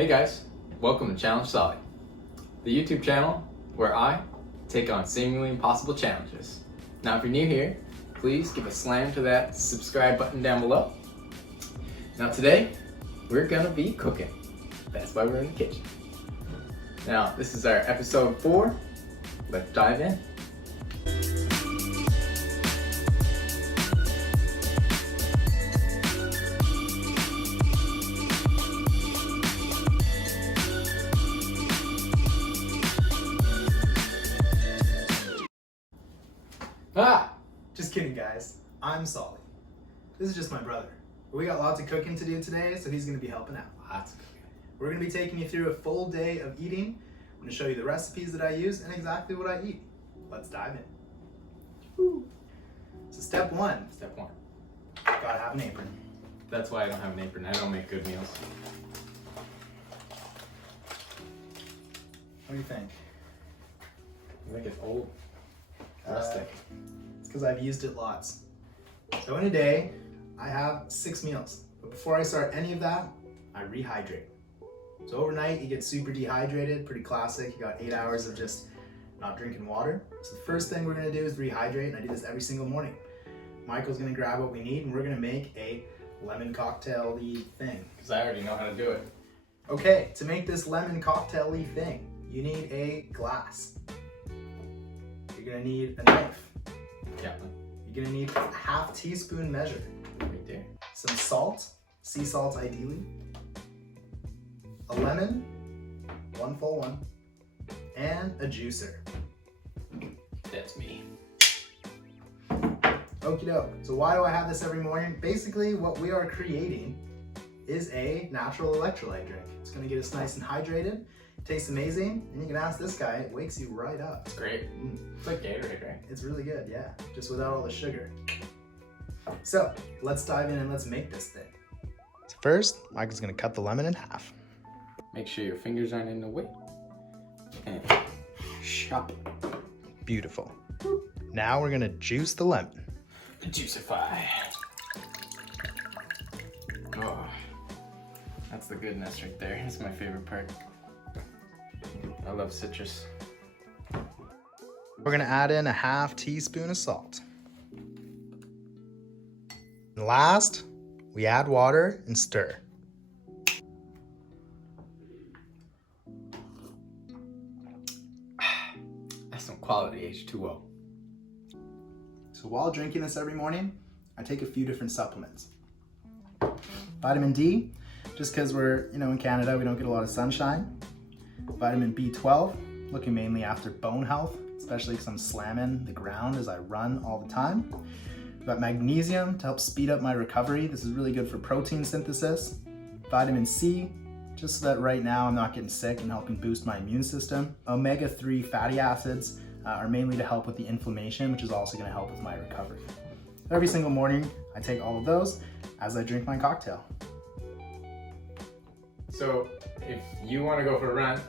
Hey guys, welcome to Challenge Solid, the YouTube channel where I take on seemingly impossible challenges. Now if you're new here, please give a slam to that subscribe button down below. Now today, we're gonna be cooking. That's why we're in the kitchen. Now this is our episode 4, let's dive in. Just kidding, guys. I'm Solly. This is just my brother. We got lots of cooking to do today, so he's going to be helping out. Lots of cooking. We're going to be taking you through a full day of eating. I'm going to show you the recipes that I use and exactly what I eat. Let's dive in. Woo. So step one. Gotta have an apron. That's why I don't have an apron. I don't make good meals. What do you think? I think it's old. Rustic. It's because I've used it lots. So in a day, I have 6 meals. But before I start any of that, I rehydrate. So overnight, you get super dehydrated, pretty classic. You got 8 hours of just not drinking water. So the first thing we're gonna do is rehydrate, and I do this every single morning. Michael's gonna grab what we need, and we're gonna make a lemon cocktail-y thing. Because I already know how to do it. Okay, to make this lemon cocktail-y thing, you need a glass. You're gonna need a knife. Yeah. You're gonna need a half teaspoon measure. Right there. Some salt, sea salt ideally. A lemon, 1 full one, and a juicer. That's me. Okie doke. So why do I have this every morning? Basically, what we are creating is a natural electrolyte drink. It's gonna get us nice and hydrated. It tastes amazing, and you can ask this guy, it wakes you right up. It's great. It's like Gatorade, right? It's really good, yeah, just without all the sugar. So let's dive in and let's make this thing. So first, Michael's gonna cut the lemon in half. Make sure your fingers aren't in the way. And chop. Beautiful. Now we're gonna juice the lemon. Juicify. Oh, that's the goodness right there. That's my favorite part. I love citrus. We're gonna add in a half teaspoon of salt. And last, we add water and stir. That's some quality H2O. So while drinking this every morning, I take a few different supplements. Vitamin D, just because we're in Canada, we don't get a lot of sunshine. Vitamin B12, looking mainly after bone health, especially because I'm slamming the ground as I run all the time. We've got magnesium to help speed up my recovery. This is really good for protein synthesis. Vitamin C, just so that right now I'm not getting sick and helping boost my immune system. Omega-3 fatty acids are mainly to help with the inflammation, which is also going to help with my recovery. Every single morning, I take all of those as I drink my cocktail. So if you want to go for a run,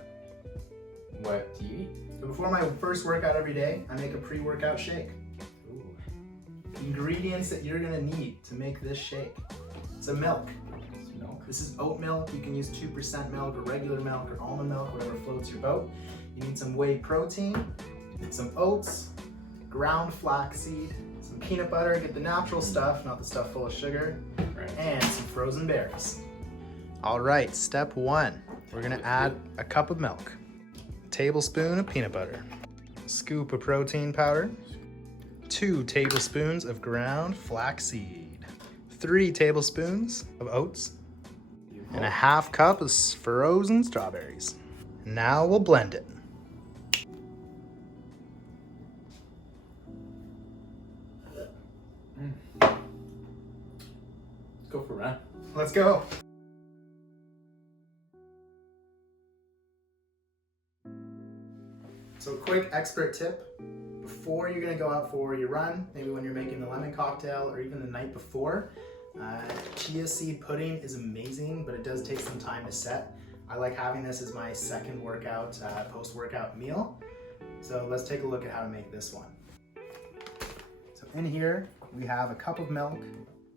what do you eat? So before my first workout every day, I make a pre-workout shake. Ooh. Ingredients that you're gonna need to make this shake. Some milk. Milk. This is oat milk. You can use 2% milk or regular milk or almond milk, whatever floats your boat. You need some whey protein, some oats, ground flaxseed, some peanut butter, get the natural stuff, not the stuff full of sugar, Right. and some frozen berries. All right, step 1. We're gonna add a cup of milk, a tablespoon of peanut butter, a scoop of protein powder, 2 tablespoons of ground flaxseed, 3 tablespoons of oats, and a half cup of frozen strawberries. Now we'll blend it. Let's go for a run. Let's go. So quick expert tip, before you're gonna go out for your run, maybe when you're making the lemon cocktail or even the night before, chia seed pudding is amazing, but it does take some time to set. I like having this as my second workout, post-workout meal. So let's take a look at how to make this one. So in here, we have a cup of milk,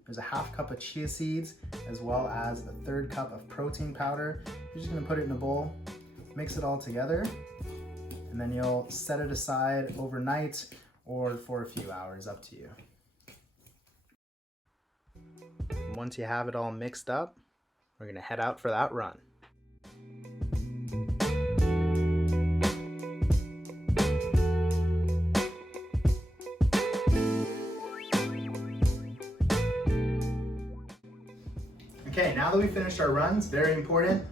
There's a half cup of chia seeds, as well as a third cup of protein powder. You're just gonna put it in a bowl, mix it all together, and then you'll set it aside overnight or for a few hours, up to you. Once you have it all mixed up, we're gonna head out for that run. Okay, now that we finished our runs, very important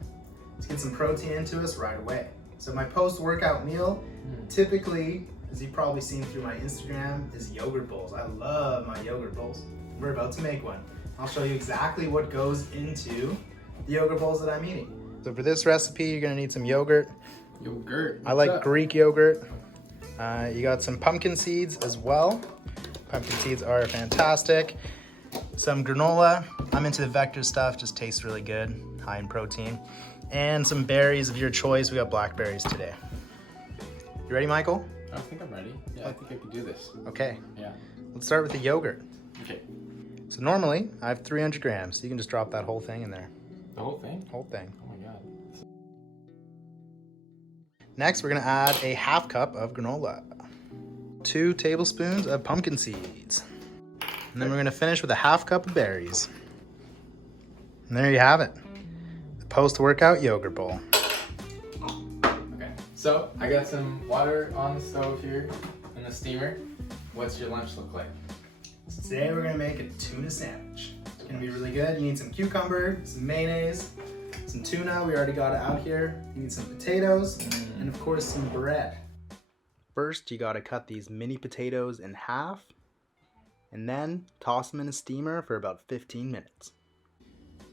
to get some protein into us right away. So my post-workout meal, typically, as you've probably seen through my Instagram, is yogurt bowls. I love my yogurt bowls. We're about to make one. I'll show you exactly what goes into the yogurt bowls that I'm eating. So for this recipe, you're gonna need some yogurt. Yogurt. I like Greek yogurt. You got some pumpkin seeds as well. Pumpkin seeds are fantastic. Some granola. I'm into the vector stuff, just tastes really good, high in protein. And some berries of your choice. We got blackberries today. You ready, Michael? I think I'm ready. Yeah, I think I can do this. Okay. Yeah. Let's start with the yogurt. Okay. So normally, I have 300 grams. You can just drop that whole thing in there. The whole thing? Whole thing. Oh my god. Next, we're gonna add a half cup of granola. 2 tablespoons of pumpkin seeds. And then we're gonna finish with a half cup of berries. And there you have it. The post-workout yogurt bowl. Okay. So I got some water on the stove here in the steamer. What's your lunch look like? So today we're gonna make a tuna sandwich. It's gonna be really good. You need some cucumber, some mayonnaise, some tuna, we already got it out here. You need some potatoes, and of course some bread. First, you gotta cut these mini potatoes in half, and then toss them in a steamer for about 15 minutes.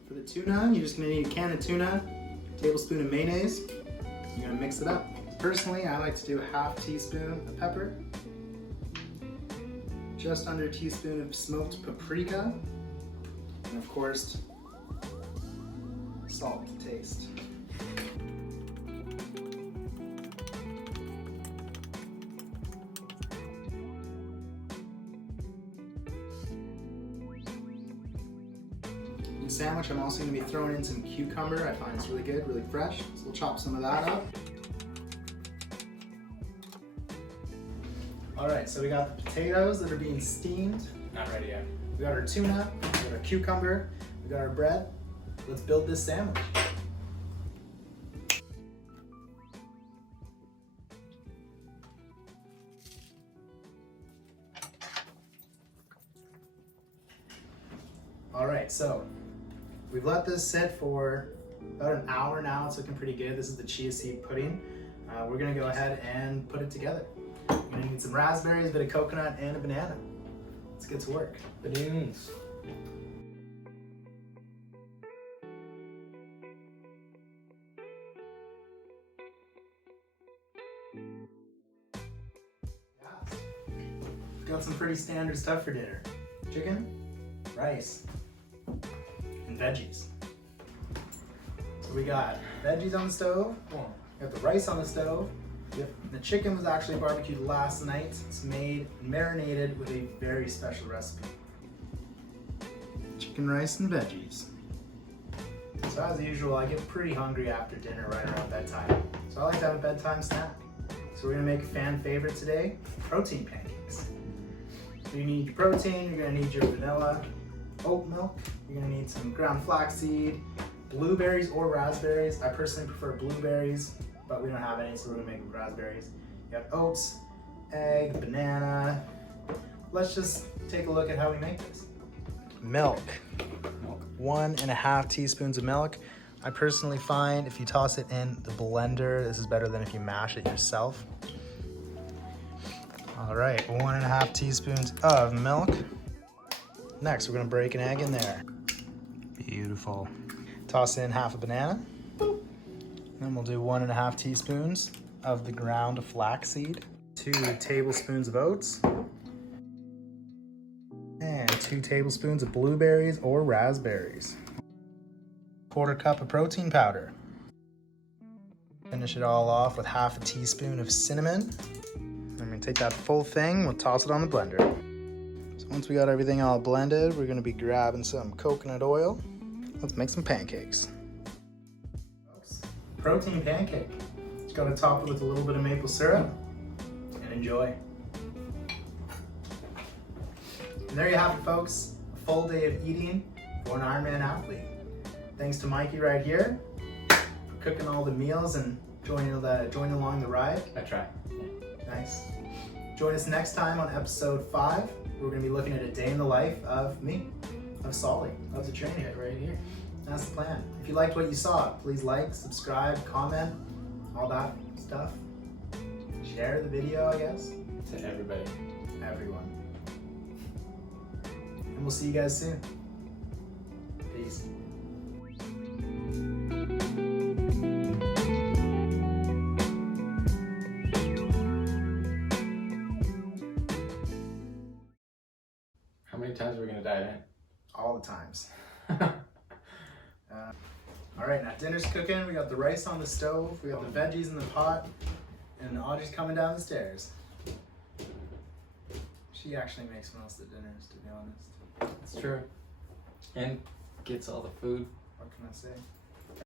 For the tuna, you're just gonna need a can of tuna, a tablespoon of mayonnaise. You're gonna mix it up. Personally, I like to do a half teaspoon of pepper, just under a teaspoon of smoked paprika, and of course, salt to taste. In the sandwich, I'm also going to be throwing in some cucumber. I find it's really good, really fresh, so we'll chop some of that up. Alright, so we got the potatoes that are being steamed. Not ready yet. We got our tuna, we got our cucumber, we got our bread. Let's build this sandwich. Alright, so we've let this sit for about an hour now. It's looking pretty good. This is the chia seed pudding. We're gonna go ahead and put it together. We're gonna need some raspberries, a bit of coconut, and a banana. Let's get to work. Bananas. Got some pretty standard stuff for dinner. Chicken, rice, and veggies. So we got veggies on the stove, we got the rice on the stove. Yep. The chicken was actually barbecued last night. It's made and marinated with a very special recipe. Chicken, rice, and veggies. So as usual, I get pretty hungry after dinner right around bedtime. So I like to have a bedtime snack. So we're gonna make a fan favorite today, protein pancakes. So you need your protein, you're gonna need your vanilla, oat milk, you're gonna need some ground flaxseed, blueberries or raspberries. I personally prefer blueberries, but we don't have any, so we're gonna make with raspberries. You have oats, egg, banana. Let's just take a look at how we make this. Milk. 1.5 teaspoons of milk. I personally find if you toss it in the blender, this is better than if you mash it yourself. All right, 1.5 teaspoons of milk. Next, we're gonna break an egg in there. Beautiful. Toss in half a banana. Then we'll do 1.5 teaspoons of the ground flaxseed, 2 tablespoons of oats, and 2 tablespoons of blueberries or raspberries. 1/4 cup of protein powder. Finish it all off with half a teaspoon of cinnamon. I'm gonna take that full thing, we'll toss it on the blender. So once we got everything all blended, we're gonna be grabbing some coconut oil. Let's make some pancakes. Protein pancake. Just gotta top it with a little bit of maple syrup and enjoy. And there you have it, folks. A full day of eating for an Ironman athlete. Thanks to Mikey right here for cooking all the meals and joining along the ride. I try. Nice. Join us next time on episode 5. We're going to be looking at a day in the life of me, of Solly, of the training. Right here. That's the plan. If you liked what you saw, please like, subscribe, comment, all that stuff. Share the video, I guess. To everybody. Everyone. And we'll see you guys soon. Peace. How many times are we gonna dive in? All the times. All right, now dinner's cooking. We got the rice on the stove. We got the veggies in the pot. And Audrey's coming down the stairs. She actually makes most of the dinners, to be honest. It's true. And gets all the food. What can I say?